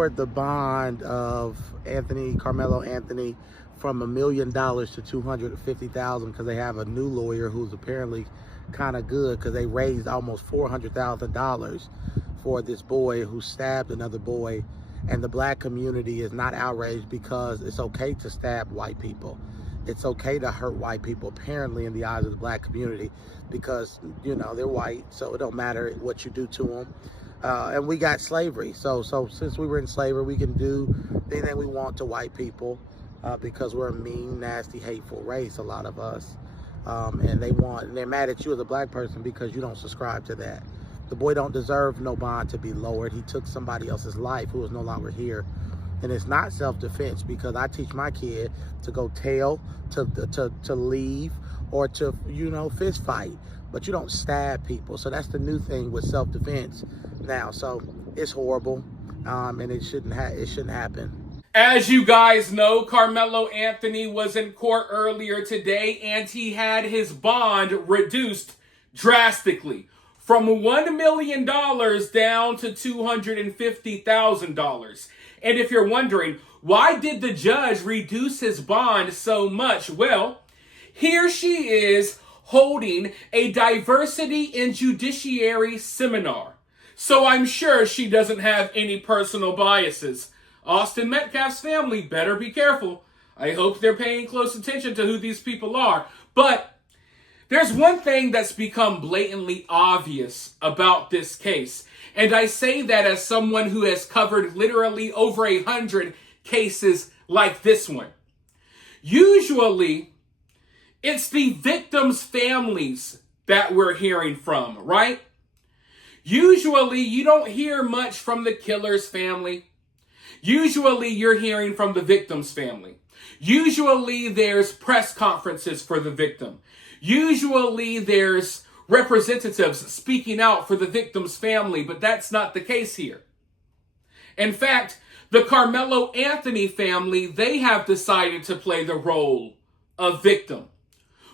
lowered the bond of Karmelo Anthony from $1 million to $250,000 because they have a new lawyer who's apparently kind of good, because they raised almost $400,000 for this boy who stabbed another boy. And the black community is not outraged because it's okay to stab white people. It's okay to hurt white people, apparently, in the eyes of the black community, because, you know, they're white, so it don't matter what you do to them. And we got slavery. So since we were in slavery, we can do anything we want to white people because we're a mean, nasty, hateful race, a lot of us. And they're mad at you as a black person because you don't subscribe to that. The boy don't deserve no bond to be lowered. He took somebody else's life who is no longer here. And it's not self-defense, because I teach my kid to go tell, to leave, or to, you know, fist fight. But you don't stab people. So that's the new thing with self-defense now. So it's horrible, and it shouldn't happen. As you guys know, Karmelo Anthony was in court earlier today, and he had his bond reduced drastically from $1 million down to $250,000. And if you're wondering, why did the judge reduce his bond so much? Well, here she is holding a diversity in judiciary seminar. So I'm sure she doesn't have any personal biases. Austin Metcalf's family better be careful. I hope they're paying close attention to who these people are. But there's one thing that's become blatantly obvious about this case. And I say that as someone who has covered literally over 100 cases like this one. Usually, it's the victims' families that we're hearing from, right? Usually, you don't hear much from the killer's family. Usually, you're hearing from the victim's family. Usually, there's press conferences for the victim. Usually, there's representatives speaking out for the victim's family, but that's not the case here. In fact, the Karmelo Anthony family, they have decided to play the role of victim.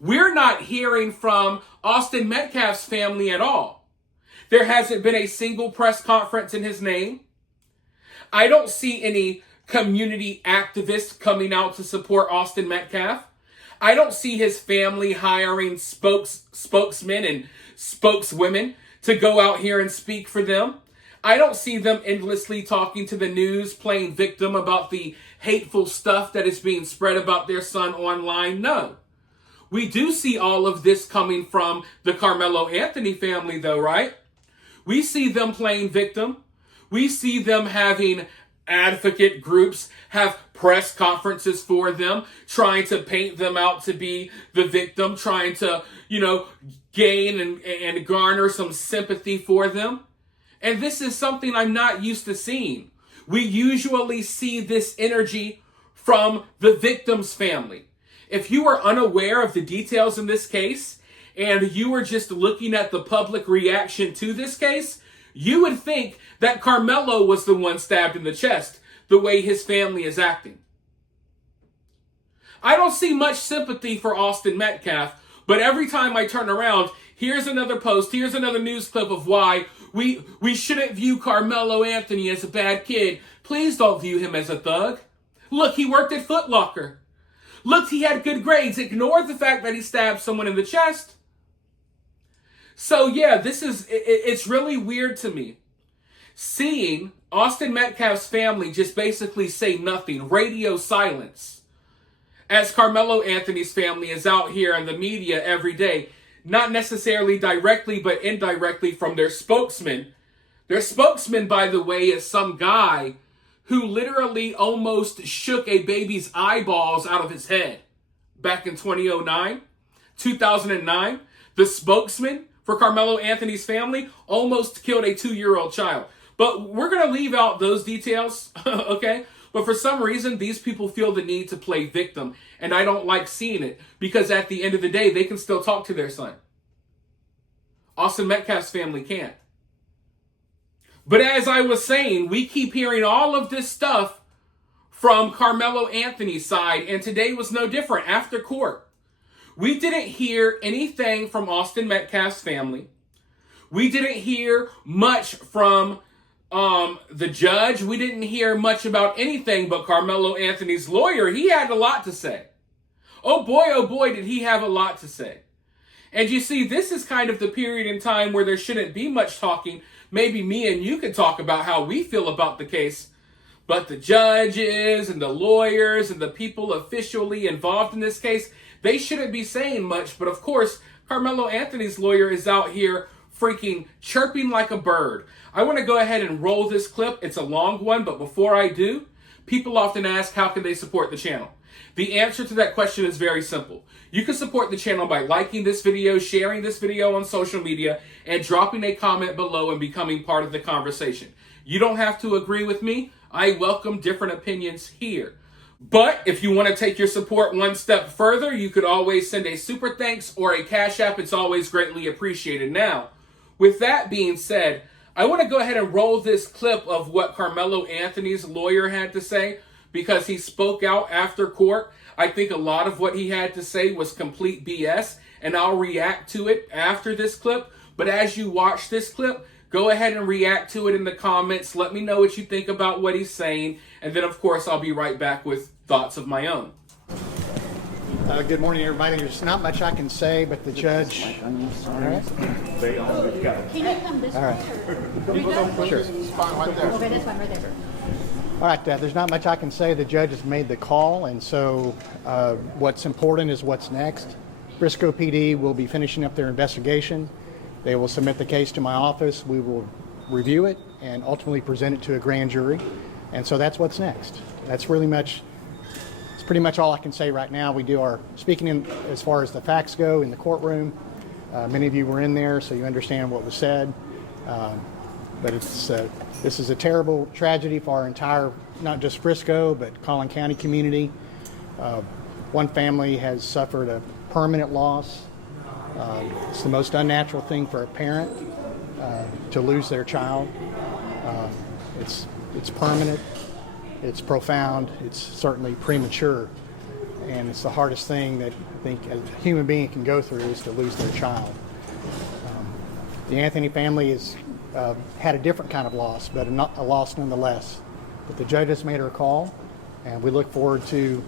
We're not hearing from Austin Metcalf's family at all. There hasn't been a single press conference in his name. I don't see any community activists coming out to support Austin Metcalf. I don't see his family hiring spokesmen and spokeswomen to go out here and speak for them. I don't see them endlessly talking to the news, playing victim about the hateful stuff that is being spread about their son online. No. We do see all of this coming from the Karmelo Anthony family, though, right? We see them playing victim. We see them having advocate groups have press conferences for them, trying to paint them out to be the victim, trying to, gain and garner some sympathy for them. And this is something I'm not used to seeing. We usually see this energy from the victim's family. If you are unaware of the details in this case, and you were just looking at the public reaction to this case, you would think that Karmelo was the one stabbed in the chest, the way his family is acting. I don't see much sympathy for Austin Metcalf, but every time I turn around, here's another post, here's another news clip of why we shouldn't view Karmelo Anthony as a bad kid. Please don't view him as a thug. Look, he worked at Foot Locker. Look, he had good grades. Ignore the fact that he stabbed someone in the chest. So yeah, it's really weird to me seeing Austin Metcalf's family just basically say nothing, radio silence, as Karmelo Anthony's family is out here in the media every day, not necessarily directly, but indirectly from their spokesman. Their spokesman, by the way, is some guy who literally almost shook a baby's eyeballs out of his head back in 2009. The spokesman for Karmelo Anthony's family almost killed a 2-year-old child. But we're going to leave out those details, okay? But for some reason, these people feel the need to play victim. And I don't like seeing it, because at the end of the day, they can still talk to their son. Austin Metcalf's family can't. But as I was saying, we keep hearing all of this stuff from Karmelo Anthony's side, and today was no different. After court, we didn't hear anything from Austin Metcalf's family. We didn't hear much from The judge, we didn't hear much about anything, but Karmelo Anthony's lawyer, he had a lot to say. Oh boy, did he have a lot to say. And you see, this is kind of the period in time where there shouldn't be much talking. Maybe me and you could talk about how we feel about the case. But the judges and the lawyers and the people officially involved in this case, they shouldn't be saying much. But of course, Karmelo Anthony's lawyer is out here freaking chirping like a bird. I want to go ahead and roll this clip. It's a long one, but before I do, people often ask, how can they support the channel? The answer to that question is very simple. You can support the channel by liking this video, sharing this video on social media, and dropping a comment below and becoming part of the conversation. You don't have to agree with me. I welcome different opinions here. But if you want to take your support one step further, you could always send a super thanks or a cash app. It's always greatly appreciated. Now, with that being said, I want to go ahead and roll this clip of what Karmelo Anthony's lawyer had to say, because he spoke out after court. I think a lot of what he had to say was complete BS, and I'll react to it after this clip. But as you watch this clip, go ahead and react to it in the comments. Let me know what you think about what he's saying. And then, of course, I'll be right back with thoughts of my own. Good morning, everybody. There's not much I can say, but the judge... Can you come this way? Sure. Okay, that's fine, right there. All right, there's not much I can say. The judge has made the call, and so what's important is what's next. Briscoe PD will be finishing up their investigation. They will submit the case to my office. We will review it and ultimately present it to a grand jury. And so that's what's next. That's pretty much all I can say right now. We do our speaking in as far as the facts go in the courtroom. Many of you were in there, so you understand what was said. But this is a terrible tragedy for our entire, not just Briscoe, but Collin County community. One family has suffered a permanent loss. It's the most unnatural thing for a parent to lose their child. It's permanent, it's profound, it's certainly premature, and it's the hardest thing that I think a human being can go through is to lose their child. The Anthony family has had a different kind of loss, but a loss nonetheless. But the judge has made her call, and we look forward to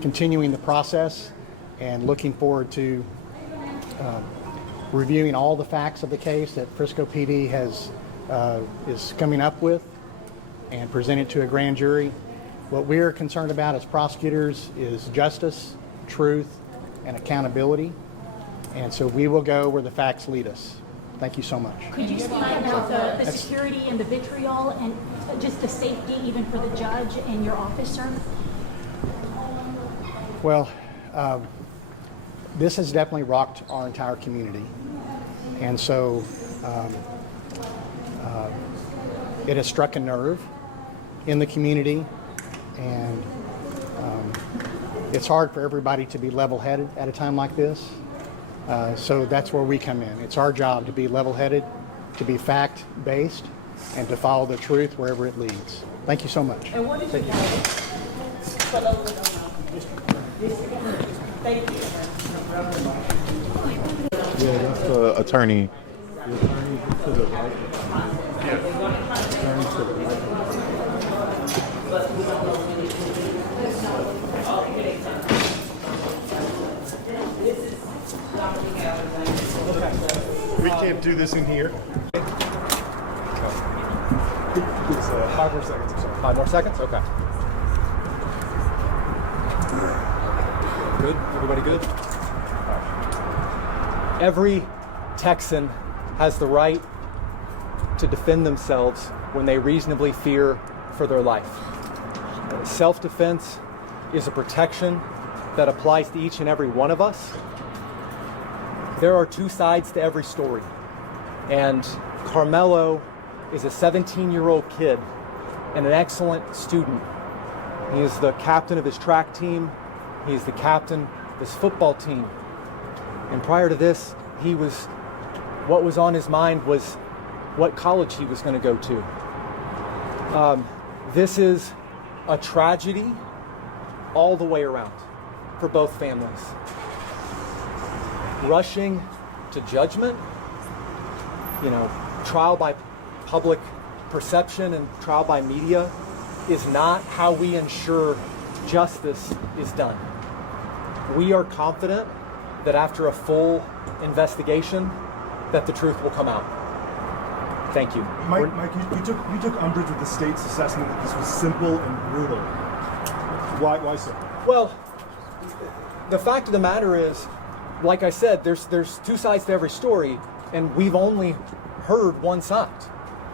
continuing the process and looking forward to reviewing all the facts of the case that Briscoe PD is coming up with and present it to a grand jury. What we're concerned about as prosecutors is justice, truth, and accountability. And so we will go where the facts lead us. Thank you so much. Could you speak about the security and the vitriol and just the safety even for the judge and your officer? Well, this has definitely rocked our entire community. And so it has struck a nerve in the community, and it's hard for everybody to be level-headed at a time like this. So that's where we come in. It's our job to be level-headed, to be fact-based, and to follow the truth wherever it leads. Thank you so much. And what is your name? Thank you. Yeah, that's the attorney. We can't do this in here. It's 5 more seconds. 5 more seconds? Okay. Good? Everybody good? Every Texan has the right to defend themselves when they reasonably fear for their life. Self-defense is a protection that applies to each and every one of us. There are two sides to every story, and Karmelo is a 17-year-old kid and an excellent student. He is the captain of his track team. He is the captain of his football team. And prior to this, what was on his mind was what college he was going to go to. This is a tragedy all the way around for both families. Rushing to judgment, trial by public perception and trial by media is not how we ensure justice is done. We are confident that after a full investigation, that the truth will come out. Thank you. Mike, you took umbrage with the state's assessment that this was simple and brutal. Why so? Well, the fact of the matter is, like I said, there's two sides to every story, and we've only heard one side.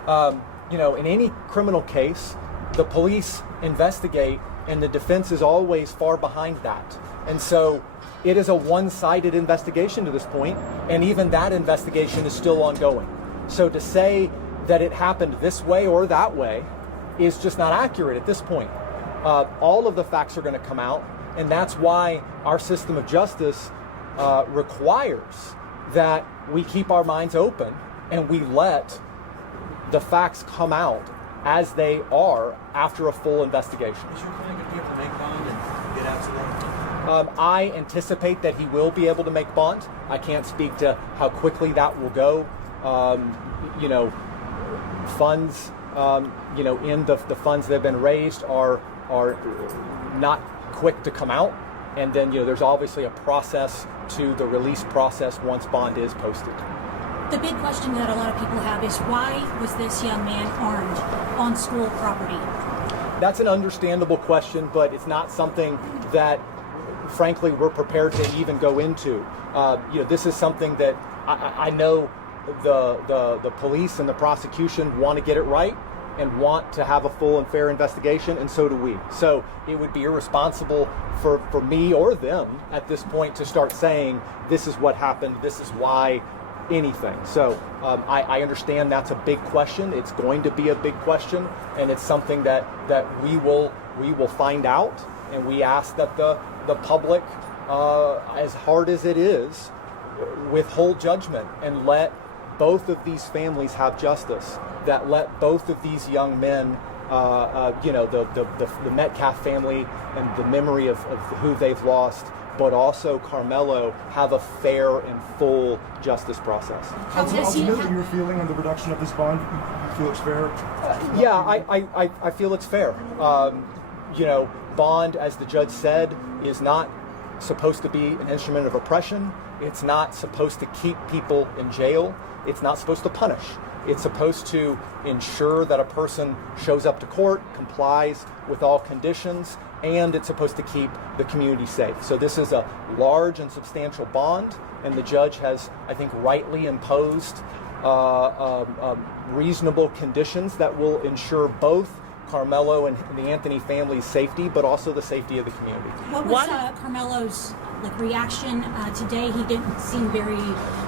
In any criminal case, the police investigate, and the defense is always far behind that. And so it is a one-sided investigation to this point, and even that investigation is still ongoing. So to say that it happened this way or that way is just not accurate at this point. All of the facts are going to come out, and that's why our system of justice requires that we keep our minds open and we let the facts come out as they are after a full investigation. Is your client going to be able to make bond and get out today? I anticipate that he will be able to make bond. I can't speak to how quickly that will go. Funds, in the funds that have been raised are not quick to come out. And then, there's obviously a process to the release process once bond is posted. The big question that a lot of people have is, why was this young man armed on school property? That's an understandable question, but it's not something that, frankly, we're prepared to even go into. This is something that I know the police and the prosecution want to get it right and want to have a full and fair investigation, and so do we. So it would be irresponsible for me or them at this point to start saying, this is what happened, this is why, anything. So I understand that's a big question. It's going to be a big question, and it's something that we will find out, and we ask that the public, as hard as it is, withhold judgment and let both of these families have justice, that let both of these young men, the Metcalf family and the memory of who they've lost, but also Karmelo, have a fair and full justice process. Ultimately, your feeling on the reduction of this bond, you feel it's fair? I feel it's fair. Bond, as the judge said, is not supposed to be an instrument of oppression. It's not supposed to keep people in jail. It's not supposed to punish. It's supposed to ensure that a person shows up to court, complies with all conditions, and it's supposed to keep the community safe. So this is a large and substantial bond, and the judge has, I think, rightly imposed reasonable conditions that will ensure both Karmelo and the Anthony family's safety, but also the safety of the community. What was Karmelo's reaction today? He didn't seem very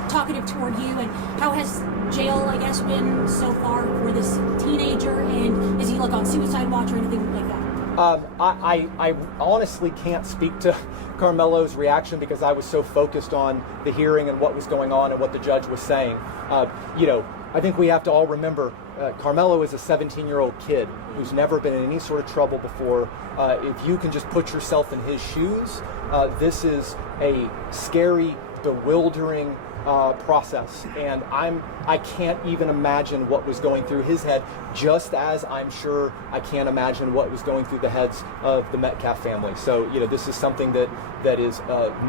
talkative toward you. And how has jail, I guess, been so far for this teenager? And is he on suicide watch or anything like that? I honestly can't speak to Karmelo's reaction because I was so focused on the hearing and what was going on and what the judge was saying. I think we have to all remember Karmelo is a 17-year-old kid who's never been in any sort of trouble before. If you can just put yourself in his shoes, this is a scary, bewildering process, and I can't even imagine what was going through his head, just as I'm sure I can't imagine what was going through the heads of the Metcalf family. So this is something that is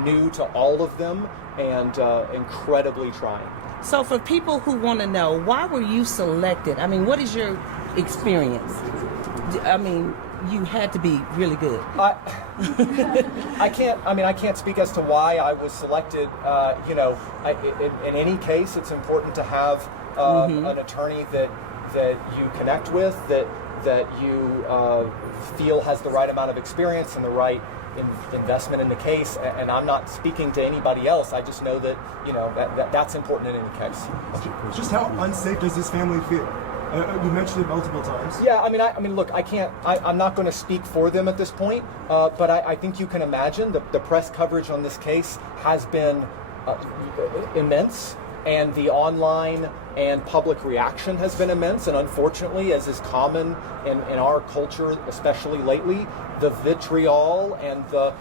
new to all of them and incredibly trying. So for people who want to know, why were you selected? I mean, what is your experience? I mean, you had to be really good. I can't speak as to why I was selected. In any case, it's important to have an attorney that you connect with, that you feel has the right amount of experience and the right investment in the case. And I'm not speaking to anybody else. I just know that that's important in any case. Just how unsafe does this family feel? You mentioned it multiple times. Yeah, look, I'm not going to speak for them at this point, but I think you can imagine the press coverage on this case has been immense, and the online and public reaction has been immense, and unfortunately, as is common in our culture, especially lately, the vitriol and the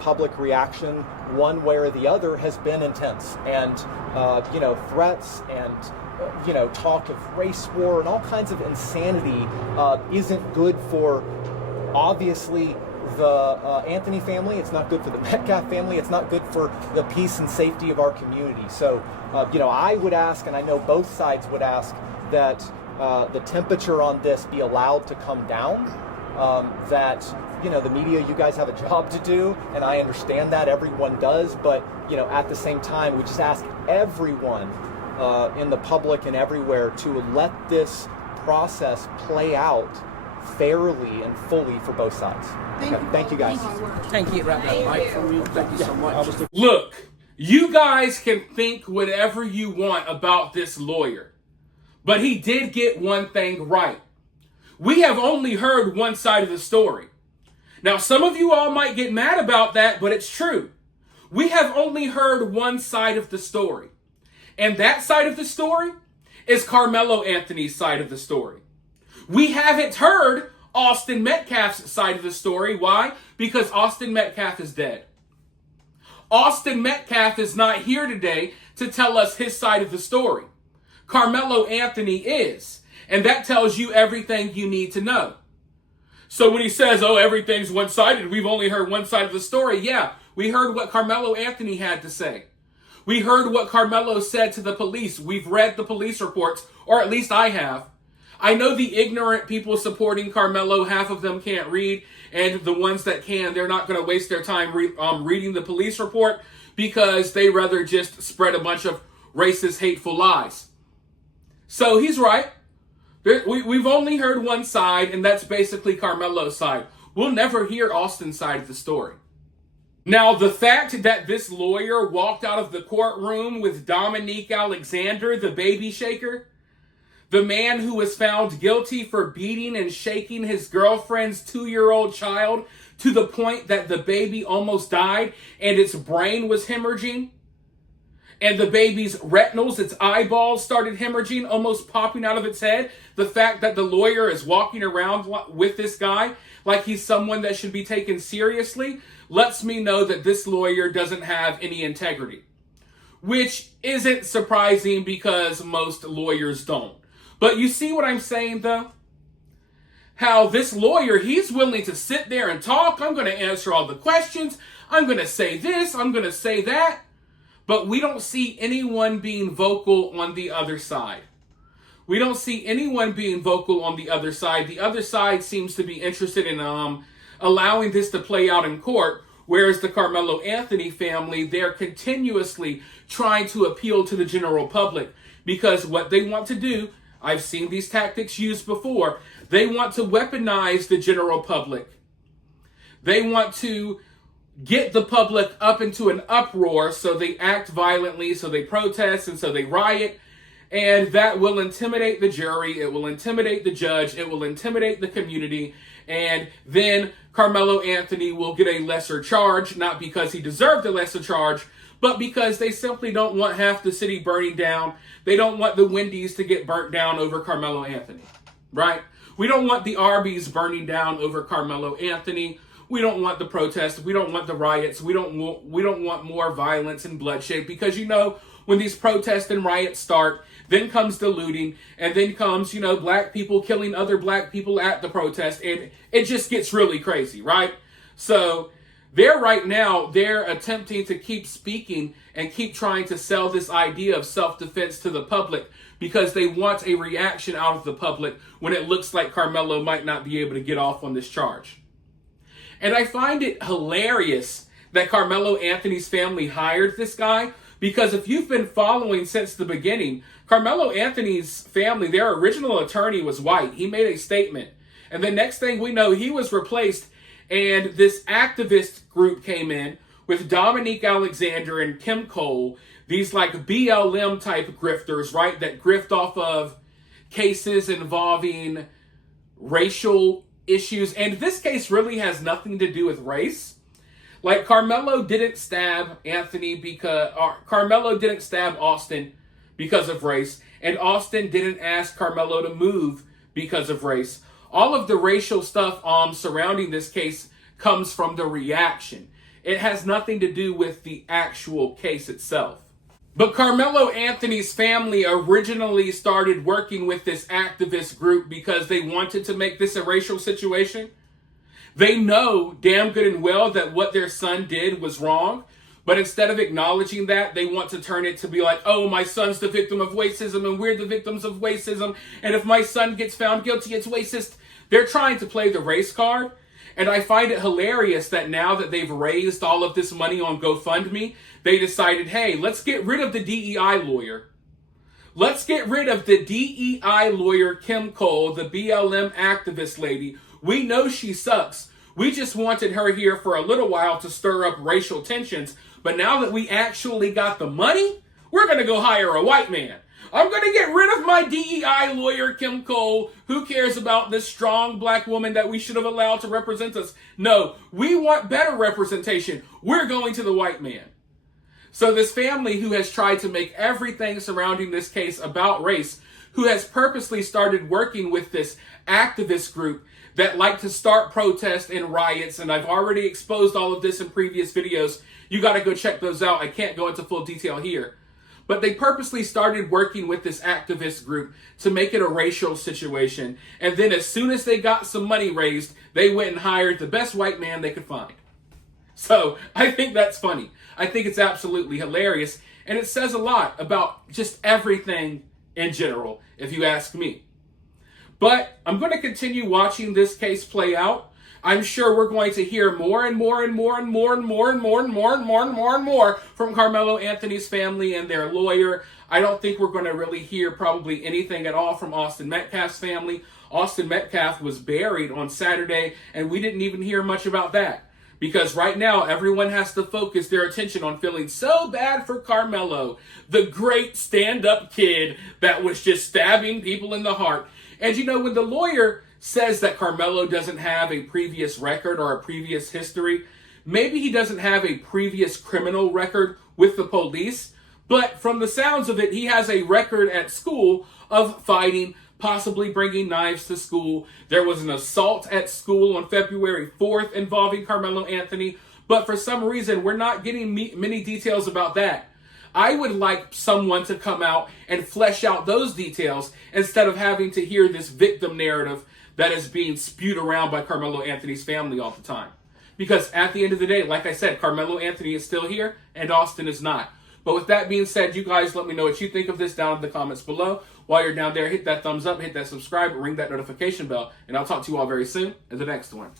public reaction one way or the other has been intense, and threats and talk of race war and all kinds of insanity isn't good for, obviously, the Anthony family. It's not good for the Metcalf family. It's not good for the peace and safety of our community. So, I would ask, and I know both sides would ask, that the temperature on this be allowed to come down, that, the media, you guys have a job to do, and I understand that everyone does, but, at the same time, we just ask everyone in the public and everywhere to let this process play out fairly and fully for both sides. Thank you guys. Thank you. Thank you so much. Look, you guys can think whatever you want about this lawyer, but he did get one thing right. We have only heard one side of the story. Now, some of you all might get mad about that, but it's true. We have only heard one side of the story. And that side of the story is Karmelo Anthony's side of the story. We haven't heard Austin Metcalf's side of the story. Why? Because Austin Metcalf is dead. Austin Metcalf is not here today to tell us his side of the story. Karmelo Anthony is. And that tells you everything you need to know. So when he says, oh, everything's one-sided, we've only heard one side of the story. Yeah, we heard what Karmelo Anthony had to say. We heard what Karmelo said to the police. We've read the police reports, or at least I have. I know the ignorant people supporting Karmelo, half of them can't read, and the ones that can, they're not going to waste their time reading the police report because they rather just spread a bunch of racist, hateful lies. So he's right. We've only heard one side, and that's basically Karmelo's side. We'll never hear Austin's side of the story. Now, the fact that this lawyer walked out of the courtroom with Dominique Alexander, the baby shaker, the man who was found guilty for beating and shaking his girlfriend's 2-year-old child to the point that the baby almost died and its brain was hemorrhaging, and the baby's retinals, its eyeballs, started hemorrhaging, almost popping out of its head. The fact that the lawyer is walking around with this guy like he's someone that should be taken seriously lets me know that this lawyer doesn't have any integrity. Which isn't surprising because most lawyers don't. But you see what I'm saying, though? How this lawyer, he's willing to sit there and talk. I'm going to answer all the questions. I'm going to say this. I'm going to say that. But we don't see anyone being vocal on the other side. We don't see anyone being vocal on the other side. The other side seems to be interested in allowing this to play out in court, whereas the Karmelo Anthony family, they're continuously trying to appeal to the general public because what they want to do, I've seen these tactics used before, they want to weaponize the general public. They want to get the public up into an uproar, so they act violently, so they protest, and so they riot, and that will intimidate the jury, it will intimidate the judge, it will intimidate the community, and then Karmelo Anthony will get a lesser charge, not because he deserved a lesser charge, but because they simply don't want half the city burning down. They don't want the Wendy's to get burnt down over Karmelo Anthony, right? We don't want the Arby's burning down over Karmelo Anthony. We don't want the protests. We don't want the riots. We don't want more violence and bloodshed because, when these protests and riots start, then comes the looting, and then comes, black people killing other black people at the protest, and it just gets really crazy, right? So they're attempting to keep speaking and keep trying to sell this idea of self-defense to the public because they want a reaction out of the public when it looks like Karmelo might not be able to get off on this charge. And I find it hilarious that Karmelo Anthony's family hired this guy because if you've been following since the beginning, Karmelo Anthony's family, their original attorney was white. He made a statement. And the next thing we know, he was replaced and this activist group came in with Dominique Alexander and Kim Cole, these like BLM type grifters, right? That grift off of cases involving racial issues. And this case really has nothing to do with race. Like Karmelo didn't stab Karmelo didn't stab Austin because of race. And Austin didn't ask Karmelo to move because of race. All of the racial stuff surrounding this case comes from the reaction. It has nothing to do with the actual case itself. But Carmelo Anthony's family originally started working with this activist group because they wanted to make this a racial situation. They know damn good and well that what their son did was wrong. But instead of acknowledging that, they want to turn it to be like, oh, my son's the victim of racism and we're the victims of racism. And if my son gets found guilty, it's racist. They're trying to play the race card. And I find it hilarious that now that they've raised all of this money on GoFundMe, they decided, hey, let's get rid of the DEI lawyer. Let's get rid of the DEI lawyer, Kim Cole, the BLM activist lady. We know she sucks. We just wanted her here for a little while to stir up racial tensions. But now that we actually got the money, we're going to go hire a white man. I'm going to get rid of my DEI lawyer, Kim Cole. Who cares about this strong black woman that we should have allowed to represent us? No, we want better representation. We're going to the white man. So this family who has tried to make everything surrounding this case about race, who has purposely started working with this activist group that like to start protests and riots, and I've already exposed all of this in previous videos. You got to go check those out. I can't go into full detail here. But they purposely started working with this activist group to make it a racial situation. And then as soon as they got some money raised, they went and hired the best white man they could find. So I think that's funny. I think it's absolutely hilarious. And it says a lot about just everything in general, if you ask me. But I'm going to continue watching this case play out. I'm sure we're going to hear more and more and more and more and more and more and more and more and more and more from Carmelo Anthony's family and their lawyer. I don't think we're going to really hear probably anything at all from Austin Metcalf's family. Austin Metcalf was buried on Saturday, and we didn't even hear much about that. Because right now, everyone has to focus their attention on feeling so bad for Karmelo, the great stand-up kid that was just stabbing people in the heart. And you know, when the lawyer says that Karmelo doesn't have a previous record or a previous history, maybe he doesn't have a previous criminal record with the police, but from the sounds of it, he has a record at school of fighting, possibly bringing knives to school. There was an assault at school on February 4th involving Carmelo Anthony, but for some reason, we're not getting many details about that. I would like someone to come out and flesh out those details instead of having to hear this victim narrative that is being spewed around by Carmelo Anthony's family all the time. Because at the end of the day, like I said, Carmelo Anthony is still here and Austin is not. But with that being said, you guys let me know what you think of this down in the comments below. While you're down there, hit that thumbs up, hit that subscribe, ring that notification bell, and I'll talk to you all very soon in the next one.